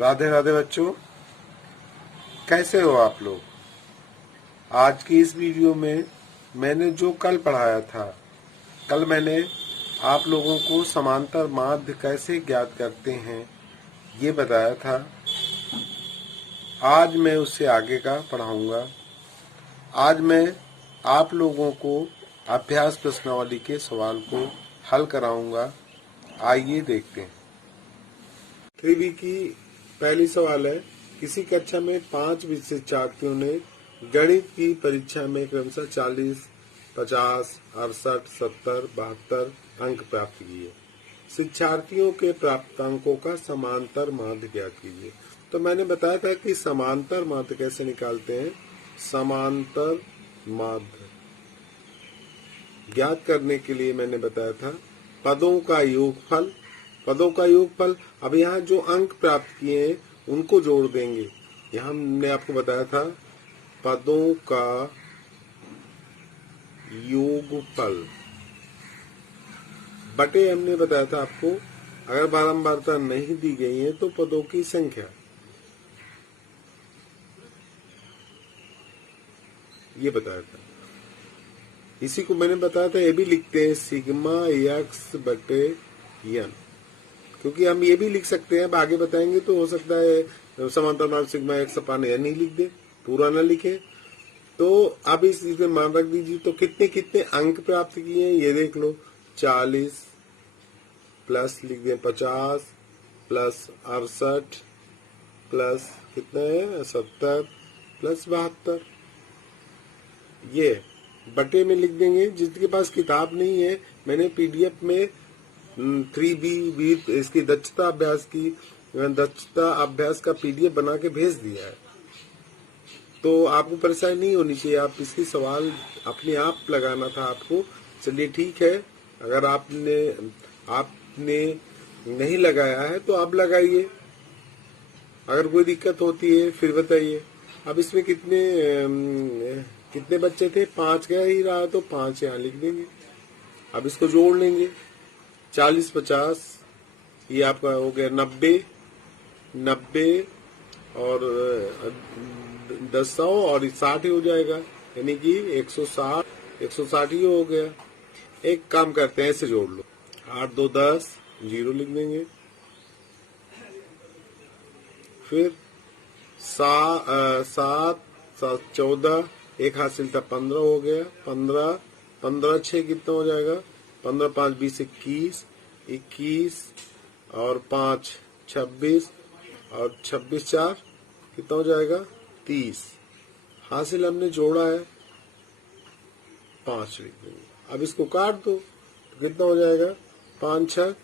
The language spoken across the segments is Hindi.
राधे राधे बच्चों, कैसे हो आप लोग। आज की इस वीडियो में मैंने जो कल पढ़ाया था, कल मैंने आप लोगों को समांतर माध्य कैसे ज्ञात करते हैं ये बताया था। आज मैं उससे आगे का पढ़ाऊंगा। आज मैं आप लोगों को अभ्यास प्रश्नावली के सवाल को हल कराऊंगा। आइए देखते हैं। 3B की पहली सवाल है, किसी कक्षा में 5 शिक्षार्थियों ने गणित की परीक्षा में क्रमशः 40, 50, 68, 70, 72 अंक प्राप्त किए। शिक्षार्थियों के प्राप्त अंकों का समांतर माध्य ज्ञात कीजिए। तो मैंने बताया था कि समांतर माध्य कैसे निकालते हैं। समांतर माध्य ज्ञात करने के लिए मैंने बताया था पदों का योगफल। अब यहाँ जो अंक प्राप्त किए हैं उनको जोड़ देंगे। यहाँ हमने आपको बताया था पदों का योगफल बटे हमने बताया था आपको अगर बारंबारता नहीं दी गई है तो पदों की संख्या, ये बताया था। इसी को मैंने बताया था, ये भी लिखते हैं सिग्मा एक्स बटे एन, क्योंकि हम ये भी लिख सकते हैं। अब आगे बताएंगे तो हो सकता है समांतर माध्य सिग्मा एक्स अपान एन ही लिख दे, पूरा ना लिखे। तो अब इस चीज में मान रख दीजिए। तो कितने कितने अंक प्राप्त किए हैं ये देख लो। 40 प्लस लिख दें 50 प्लस 68 प्लस कितना है 70 प्लस 72, ये बटे में लिख देंगे। जिसके पास किताब नहीं है, मैंने पीडीएफ में 3B इसकी दक्षता अभ्यास का पीडीएफ बना के भेज दिया है, तो आपको परेशानी नहीं होनी चाहिए। आप इसकी सवाल अपने आप लगाना था आपको। चलिए ठीक है, अगर आपने नहीं लगाया है तो आप लगाइए। अगर कोई दिक्कत होती है फिर बताइए। अब इसमें कितने बच्चे थे, 5 कह ही रहा तो 5 यहाँ लिख देंगे। अब इसको जोड़ लेंगे। 40, 50 ये आपका हो गया 90 और 10 100 और 60 ही हो जाएगा, यानी कि 160 ही हो गया। एक काम करते हैं, ऐसे जोड़ लो। 8 2 10 0 लिख देंगे। फिर 7 7 14 एक हासिल था 15 हो गया। 15 6 कितना हो जाएगा, 15 5 20 21 और 5 26 और 26 4 कितना हो जाएगा 30। हासिल हमने जोड़ा है 5 लिख देंगे। अब इसको काट दो तो कितना हो जाएगा 5 6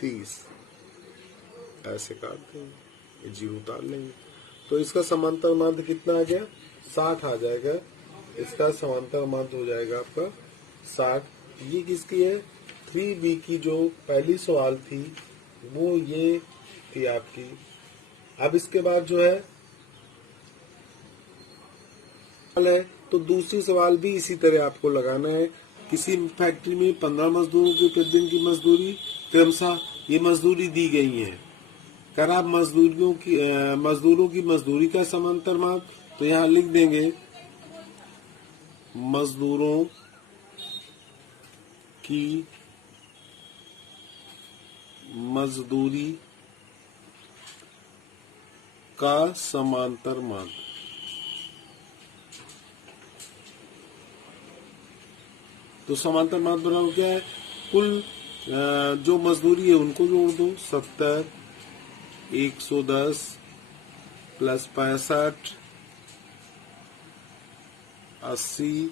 30, ऐसे काट देंगे, जीरो उतार लेंगे। तो इसका समांतर माध्य कितना आ गया 60 आ जाएगा। इसका समांतर माध्य हो जाएगा आपका 60। ये किसकी है 3B की जो पहली सवाल थी वो ये थी आपकी। अब इसके बाद जो है तो दूसरी सवाल भी इसी तरह आपको लगाना है। किसी फैक्ट्री में 15 मजदूरों की प्रतिदिन की मजदूरी क्रमशः ये मजदूरी दी गई है। अगर आप मजदूरों की मजदूरी का समांतर माध्य, तो यहाँ लिख देंगे मजदूरों की मजदूरी का समांतर माध्य। तो समांतर माध्य बराबर क्या है, कुल जो मजदूरी है उनको जोड़ दो। 70 110 प्लस 65 80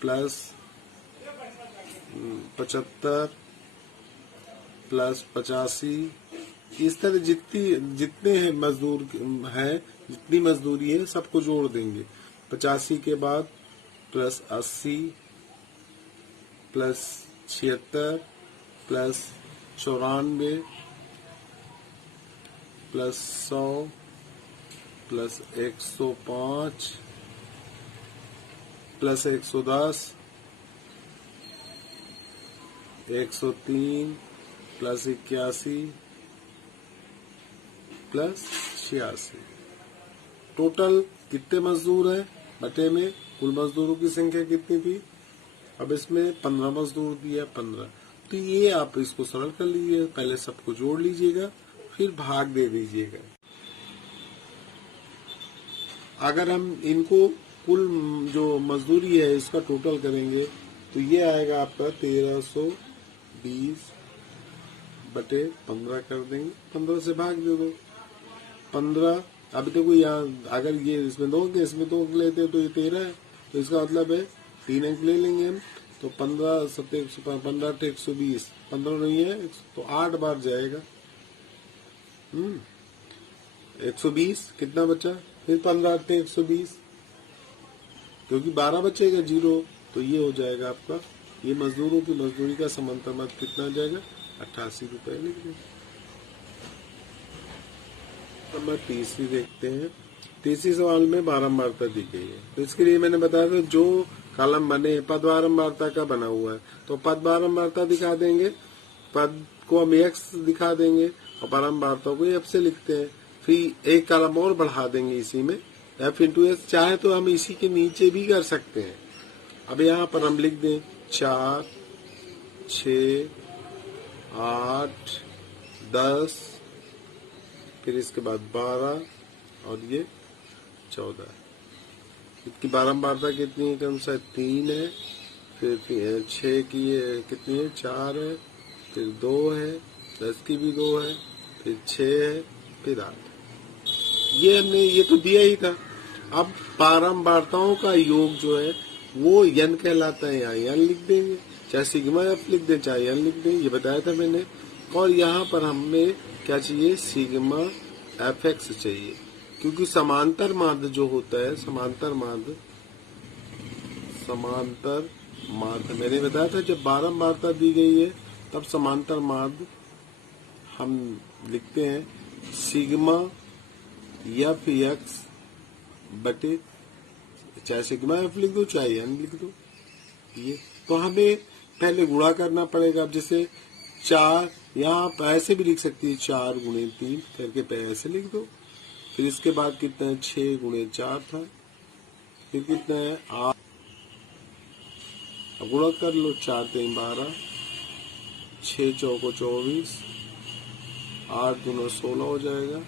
प्लस 75 प्लस 85, इस तरह जितने हैं मजदूर है, जितनी मजदूरी है सबको जोड़ देंगे। 85 के बाद plus 80 plus 76 plus 94 plus 100 plus 105 plus 110 103 plus 81 plus 86। Total कितने मजदूर हैं बटे में कुल मजदूरों की संख्या कितनी थी। अब इसमें 15 मजदूर दिया 15, तो ये आप इसको सरल कर लीजिए, पहले सबको जोड़ लीजिएगा फिर भाग दे दीजिएगा। अगर हम इनको कुल जो मजदूरी है इसका टोटल करेंगे तो ये आएगा आपका 1320 बटे 15 कर देंगे, 15 से भाग दे दो 15। अभी तो कोई यहाँ अगर ये इसमें 2 अंक इसमें 2 अंक लेते तो ये 13 है, तो इसका मतलब है 3 अंक ले लेंगे हम, तो 15 7 15 120, 15 नहीं है तो 8 बार जाएगा। 120 कितना बचा, फिर 15 8 120, क्योंकि 12 बचेगा 0, तो ये हो जाएगा आपका, ये मजदूरों की मजदूरी का समांतर मत कितना आ जाएगा 88 रुपए लिख देंगे। नंबर तीसरी देखते हैं। तीसरी सवाल में बारंबारता दी गई है, तो इसके लिए मैंने बताया था जो कॉलम बने पद बारंबारता का बना हुआ है, तो पद बारंबारता दिखा देंगे, पद को हम x दिखा देंगे और बारंबारता को f से लिखते हैं, फिर एक कॉलम और बढ़ा देंगे इसी में f इंटू एस। चाहे तो हम इसी के नीचे भी कर सकते हैं। अब यहाँ पर हम लिख दें 4 6 8 10, फिर इसके बाद 12 और ये 14। इसकी बारंबारता कितनी है, कम से 3 है, फिर 6 की कितनी है 4 है, फिर 2 है, 10 की भी 2 है, फिर 6 है, फिर 8। ये हमने ये तो दिया ही था। अब बारंबारताओं का योग जो है वो यन कहलाता है, यहाँ यन लिख देंगे, चाहे सिग्मा एफ लिख दें चाहे यन लिख दें, ये बताया था मैंने। और यहाँ पर हमें क्या चाहिए, सिग्मा एफ एक्स चाहिए, क्योंकि समांतर माध्य जो होता है समांतर माध्य मैंने बताया था जब बारंबारता दी गई है तब समांतर माध्य हम लिखते हैं सिग्मा एफ एक्स बटे, चाहे सिग्मा एफ लिख दो चाहे एन लिख दो। ये तो हमें पहले गुणा करना पड़ेगा। अब जैसे 4 यहाँ आप ऐसे भी लिख सकती है, 4 गुणे 3 करके पहले ऐसे लिख दो, फिर इसके बाद कितना है 6 गुणे 4 था, फिर कितना है 8, अब गुणा कर लो, 4 3 12, 6 चौको 24, 8 दूना 16 हो जाएगा,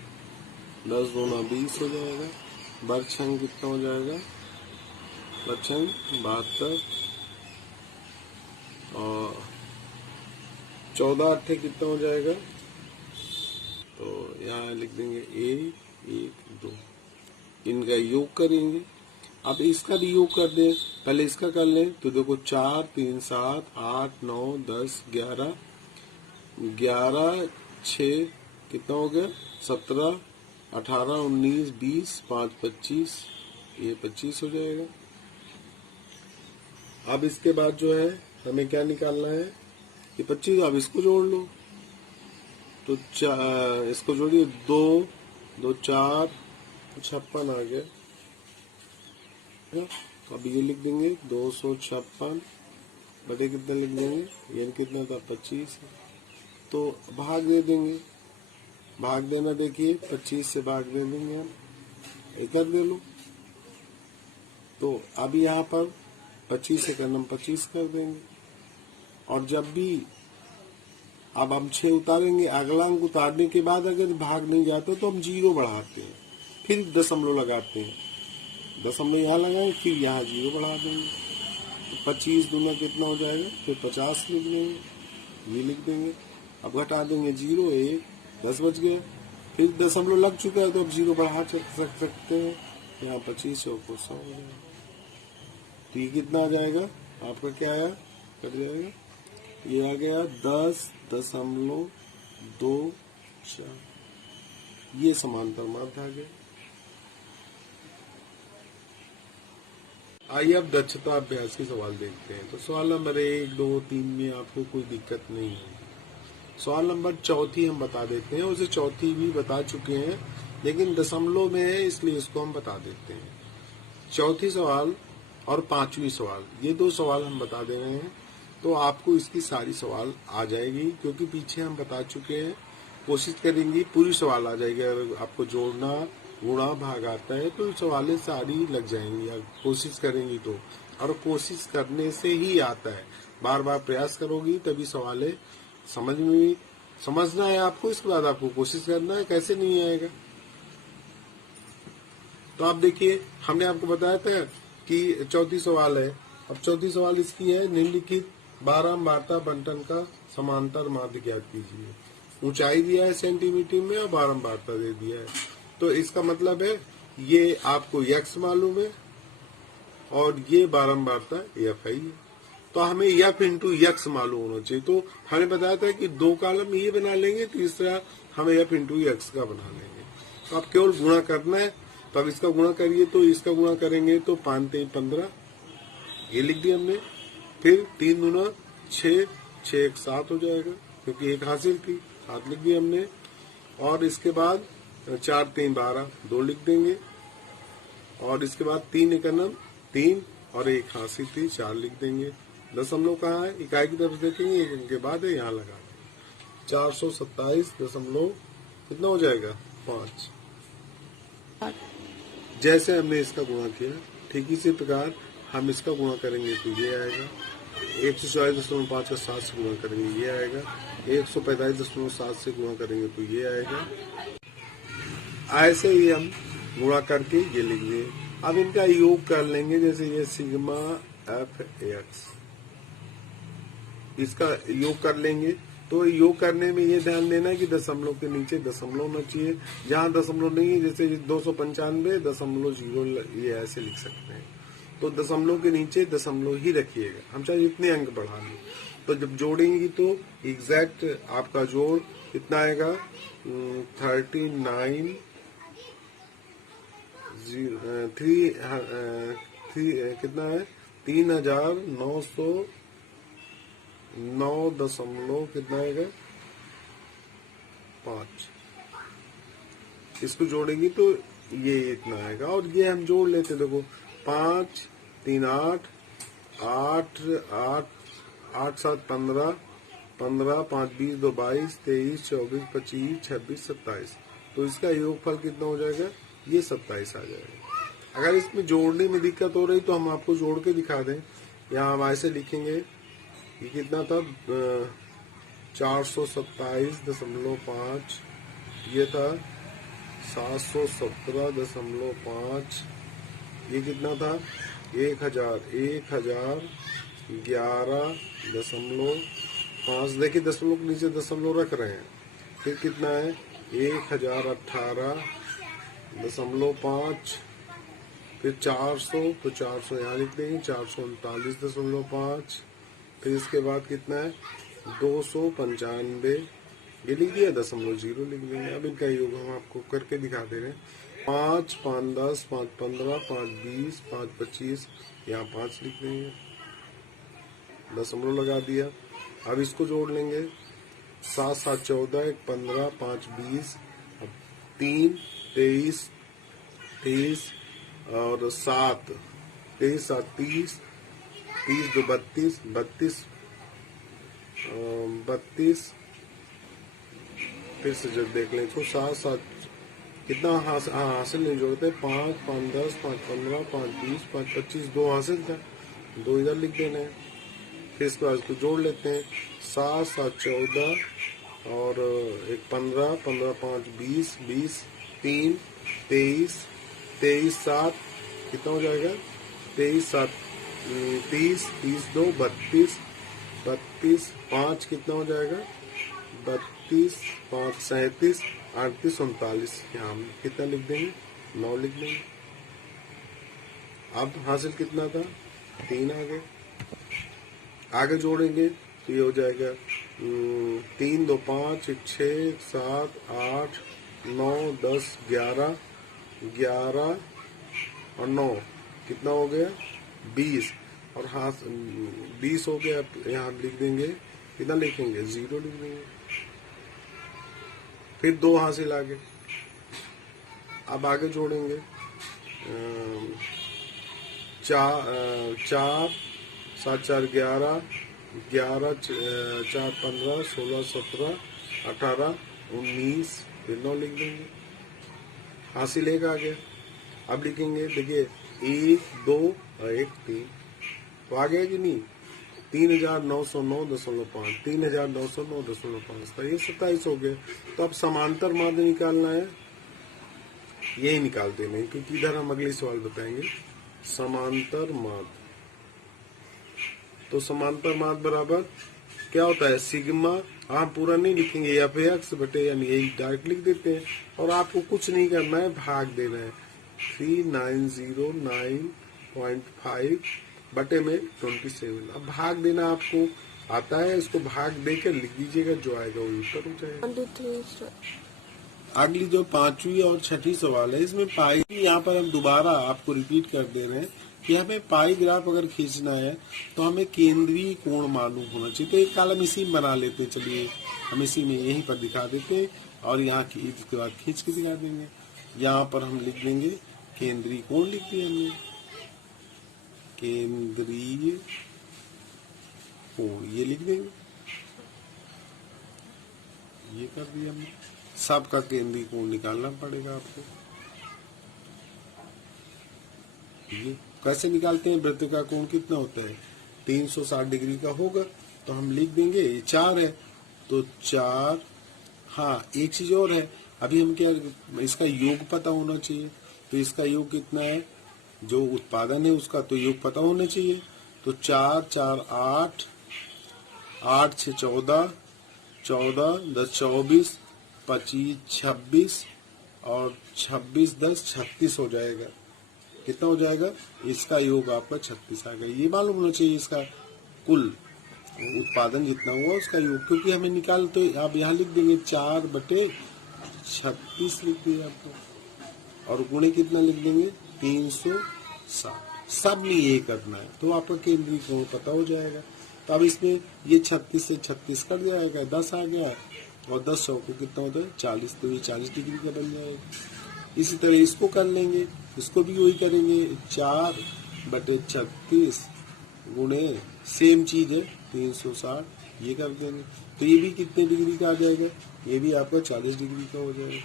10 दूना 20 हो जाएगा, बरछंग कितना हो जाएगा, बरछंग 72, और 14 अट्ठे कितना हो जाएगा, तो यहाँ लिख देंगे 1 1 2, इनका योग करेंगे। अब इसका भी योग कर दें, पहले इसका कर लें, तो देखो 4 3 7 8 9 10 11 11 6 कितना हो गया 17 18 19 20 5 25, ये 25 हो जाएगा। अब इसके बाद जो है हमें क्या निकालना है, ये 25, अब इसको जोड़ लो, तो इसको जोड़िए 2 2 4 56 आ गया। अब ये लिख देंगे 256 बटे कितना लिख देंगे, ये कितना था 25, तो भाग दे देंगे, भाग देना देखिए 25 से भाग दे देंगे हम, इधर दे लो, तो अब यहाँ पर 25 से करना 25 कर देंगे। और जब भी अब हम 6 उतारेंगे, अगला अंक उतारने के बाद अगर भाग नहीं जाता तो हम 0 बढ़ाते हैं, फिर दशमलव लगाते हैं, दशमलव यहाँ लगाए फिर यहाँ 0 बढ़ा देंगे, तो 25 दूना कितना हो जाएगा, फिर 50 लिख देंगे, ये लिख देंगे। अब घटा देंगे 0 1 10 बच गया, फिर दशमलव लग चुका है तो अब 0 बढ़ा सकते हैं, यहाँ 25 और 100 हो जाएगा। तो ये कितना आ जाएगा आपका, क्या आया, कट जाएगा, ये आ गया 10.24, ये समांतर माध्य आ गया। आइए अब दक्षता अभ्यास की सवाल देखते हैं। तो सवाल नंबर 1 2 3 में आपको कोई दिक्कत नहीं है। सवाल नंबर 4 हम बता देते हैं, उसे 4 भी बता चुके हैं लेकिन दशमलव में है इसलिए इसको हम बता देते हैं। 4 सवाल और 5वीं सवाल, ये 2 सवाल हम बता दे रहे हैं, तो आपको इसकी सारी सवाल आ जाएगी, क्योंकि पीछे हम बता चुके हैं कोशिश करेंगी पूरी सवाल आ जाएगी। अगर आपको जोड़ना गुणा भाग आता है तो सवालें सारी लग जाएंगी, अगर कोशिश करेंगी तो। और कोशिश करने से ही आता है, बार बार प्रयास करोगी तभी सवालें समझना है आपको, इसके बाद आपको कोशिश करना है, कैसे नहीं आएगा। तो आप देखिए, हमने आपको बताया था कि चौथी सवाल है। अब चौथी सवाल इसकी है, निम्नलिखित बारंबारता बंटन का समांतर माध्य ज्ञात कीजिए। ऊंचाई दिया है सेंटीमीटर में और बारंबारता दे दिया है। तो इसका मतलब है ये आपको x मालूम है और ये बारंबारता f है। तो हमें f इंटू x मालूम होना चाहिए। तो हमें बताया था कि 2 कॉलम ये बना लेंगे, तीसरा हमें f इंटू x का बना लेंगे। तो आप केवल गुणा करना है। तो अब इसका गुणा करिए, तो इसका गुणा करेंगे तो 5 3 15 ये लिख दिया हमने। फिर 3 दूना 6, 6 1 7 हो जाएगा, क्योंकि एक हासिल थी, 7 लिख दिया हमने। और इसके बाद 4 3 12 2 लिख देंगे। और इसके बाद 3 एकनम 3 और एक हासिल थी 4 लिख देंगे। दशमलव कहाँ है, इकाई की तरफ देखेंगे, एक अंक के बाद है, यहाँ लगा 427 दशमलव कितना हो जाएगा 5। जैसे हमने इसका गुणा किया ठीक इसी प्रकार हम इसका गुणा करेंगे तो ये आएगा। 144.5 का 7 से गुणा करेंगे ये आएगा। 145.7 से गुणा करेंगे तो ये आएगा। ऐसे ही हम गुणा करके ये लिख दिए। अब इनका योग कर लेंगे, जैसे ये सिग्मा एफ एक्स, इसका योग कर लेंगे। तो योग करने में ये ध्यान देना है कि दशमलव के नीचे दशमलव होना चाहिए। जहां दशमलव नहीं है, जैसे 295.0 ये ऐसे लिख सकते हैं। तो दशमलव के नीचे दशमलव ही रखिएगा, हम चाहे इतने अंक बढ़ा लें। तो जब जोड़ेंगी तो एग्जैक्ट आपका जोड़ कितना आएगा, 39 कितना है 3,909 दशमलव कितना आएगा 5। इसको जोड़ेंगी तो ये इतना आएगा। और ये हम जोड़ लेते, देखो 5 3 8 8 8 8 7 15 15 5 20 2 22 23 24 25 26 27। तो इसका योगफल कितना हो जाएगा, ये 27 आ जाएगा। अगर इसमें जोड़ने में दिक्कत हो रही तो हम आपको जोड़ के दिखा दें। यहाँ हम ऐसे लिखेंगे, ये कितना था 427.5, ये था 717.5, ये कितना था 1011.5। देखिए दशमलव के नीचे दशमलव रख रहे हैं। फिर कितना है 1018.5। फिर 400, तो 400 यहाँ लिख देंगे, 439.5। फिर इसके बाद कितना है 295, ये लिख दिया, दशमलव 0 लिख देंगे। अब इनका योग हम आपको करके दिखा दे रहे हैं। 5 5 10 5 15 5 20 5 25, यहाँ 5 लिख देंगे, दशमलव लगा दिया। अब इसको जोड़ लेंगे, 7 7 14 1 15 5 20 3 23 23 और 7 23 7 30 30 2 32 32 32। फिर से जब देख लें तो 7 7 कितना हासिल नहीं जोड़ते, 5 5 10 5 15 5 20 5 25, 2 हासिल था, 2 इधर लिख देना है। फिर इसके बाद इसको जोड़ लेते हैं, 7 7 14 और एक 15 15 5 20 20 3 23 23 7 कितना हो जाएगा 23 7 30 30 2 32 32 5 कितना हो जाएगा 32 5 37 38 39, यहाँ हम कितना लिख देंगे 9 लिख देंगे। अब हासिल कितना था 3 आगे जोड़ेंगे तो ये हो जाएगा 3 2 5 1 6 1 7 8 9 10 11 11 और 9 कितना हो गया 20। और हाथ 20 हो गया, यहाँ लिख देंगे, कितना लिखेंगे 0 लिख देंगे। फिर 2 हासिल आगे। अब आगे जोड़ेंगे 4 7 4 11 11 4 15 16 17 18 19, फिर 9 लिख देंगे, हासिल 1 आ गया। अब लिखेंगे, देखिए 1 2 और 1 3, तो आ गया कि नहीं, 3909.5, 3909.5 का ये 27 हो गया। तो अब समांतर माध्य निकालना है, यही निकाल देना है, क्योंकि इधर हम अगले सवाल बताएंगे समांतर माध्य। तो समांतर माध्य बराबर क्या होता है, सिग्मा, आप पूरा नहीं लिखेंगे, एफ एक्स बटे यानी यही डायरेक्ट लिख देते हैं, और आपको कुछ नहीं करना है, भाग देना है 3909.5 बटे में 27। अब भाग देना आपको आता है, इसको भाग देकर लिख दीजिएगा, जो आएगा वो उत्तर हो जाएगा। अगली जो 5वीं और 6ठी सवाल है, इसमें पाई, यहाँ पर हम दोबारा आपको रिपीट कर दे रहे हैं कि हमें पाई ग्राफ अगर खींचना है तो हमें केंद्रीय कोण मालूम होना चाहिए। तो एक कॉलम इसी में बना लेते हैं, चलिए हम इसी में यहीं पर दिखा देते हैं, और यहाँ की इसके बाद खींच के दिखा देंगे। यहाँ पर हम लिख देंगे केंद्रीय कोण, लिख दिया हमने केंद्रीय कोण, ये लिख देंगे, ये कर दिया हमने। सबका केंद्रीय कोण निकालना पड़ेगा आपको। ये कैसे निकालते हैं, वृत्त का कोण कितना होता है, 360 डिग्री का होगा, तो हम लिख देंगे, ये 4 है तो 4। हाँ, एक चीज और है, अभी हम क्या, इसका योग पता होना चाहिए, तो इसका योग कितना है, जो उत्पादन है उसका तो योग पता होना चाहिए। तो 4 4 8, 8 6 14, 14 10 24, 25 26, और 26 10 36 हो जाएगा। कितना हो जाएगा, इसका योग आपका 36 आ गया। ये मालूम होना चाहिए इसका कुल उत्पादन जितना हुआ उसका योग, क्योंकि हमें निकाल, तो आप यहाँ लिख देंगे 4 बटे 36 लिख दिए आपको, और गुणे कितना लिख देंगे 360। सब में ये करना है, तो आपका केंद्रीय कोण पता हो जाएगा। तो अब इसमें ये 36 से 36 कट जाएगा, 10 आ गया, और 10 को कितना होता है 40, तो ये 40 डिग्री का बन जाएगा। इसी तरह इसको कर लेंगे, इसको भी वही करेंगे, 4 बटे 36 गुणे सेम चीज है 360, ये कर देंगे, तो ये भी कितने डिग्री का आ जाएगा, ये भी आपका 40 डिग्री का हो जाएगा।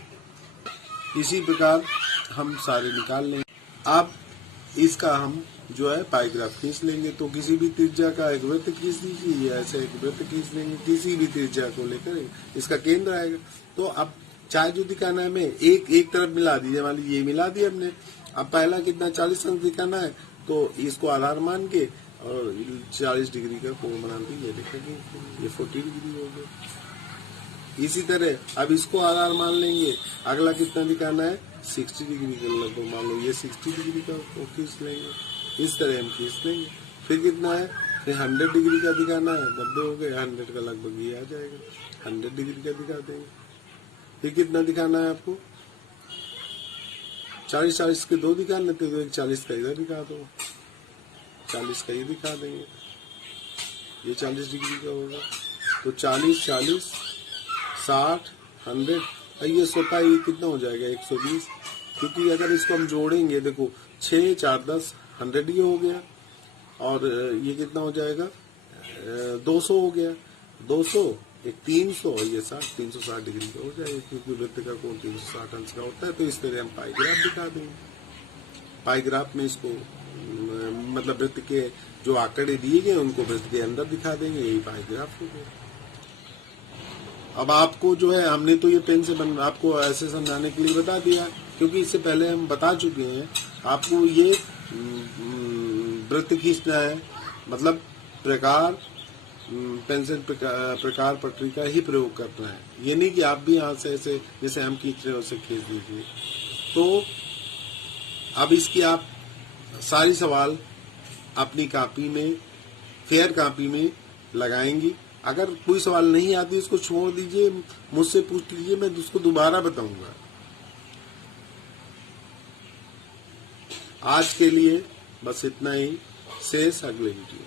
इसी प्रकार हम सारे निकाल लेंगे। अब इसका हम जो है पाइग्राफ खींच लेंगे, तो किसी भी त्रिज्या का एक वृत्त खींच दीजिए, ऐसे एक वृत्त खींच लेंगे किसी भी त्रिज्या को लेकर, इसका केंद्र आएगा। तो अब चाहे जो दिखाना है हमें, एक तरफ मिला दीजिए, मान लीजिए ये मिला दिया हमने। अब पहला कितना 40 अंश दिखाना है, तो इसको आधार मान के और 40 डिग्री का कोण बना के ये लिखेंगे, ये 40 डिग्री हो गया। इसी तरह अब इसको आधार मान लेंगे, अगला कितना दिखाना है 60 डिग्री का, लगभग मान लो ये 60 डिग्री का खींच लेंगे, इस तरह हम खींच लेंगे। फिर कितना है, फिर 100 डिग्री का दिखाना है, 90 हो गए, 100 का लगभग ये आ जाएगा, 100 डिग्री का दिखा देंगे। फिर कितना दिखाना है आपको, 40 के 2 दिखा लेते, तो एक 40 का इधर दिखा दो, 40 का ये दिखा देंगे, ये 40 डिग्री का होगा। तो 40 40 60 100, ये स्वतः ये कितना हो जाएगा 120, क्योंकि अगर इसको हम जोड़ेंगे, देखो 6 4 10 100 ये हो गया, और ये कितना हो जाएगा 200 हो गया, 200 एक 300, ये 360 डिग्री का हो जाएगा, क्योंकि वृत्त का कोण 360 अंश का होता है। तो इस तरह हम पाइग्राफ दिखा देंगे। पाइग्राफ में इसको मतलब वृत्त के जो आंकड़े दिए गए उनको वृत्त के अंदर दिखा देंगे, यही पाइग्राफ हो गया। अब आपको जो है, हमने तो ये पेन से आपको ऐसे समझाने के लिए बता दिया, क्योंकि इससे पहले हम बता चुके हैं आपको ये वृत्त खींचना है, मतलब प्रकार पेंसिल प्रकार पटरी का ही प्रयोग करना है। ये नहीं कि आप भी यहाँ से ऐसे जैसे हम खींच रहे हैं उसे खींच दीजिए। तो अब इसकी आप सारी सवाल अपनी कॉपी में, फेयर कॉपी में लगाएंगी। अगर कोई सवाल नहीं आती इसको छोड़ दीजिए, मुझसे पूछ लीजिए, मैं उसको दोबारा बताऊंगा। आज के लिए बस इतना ही, शेष अगले वीडियो।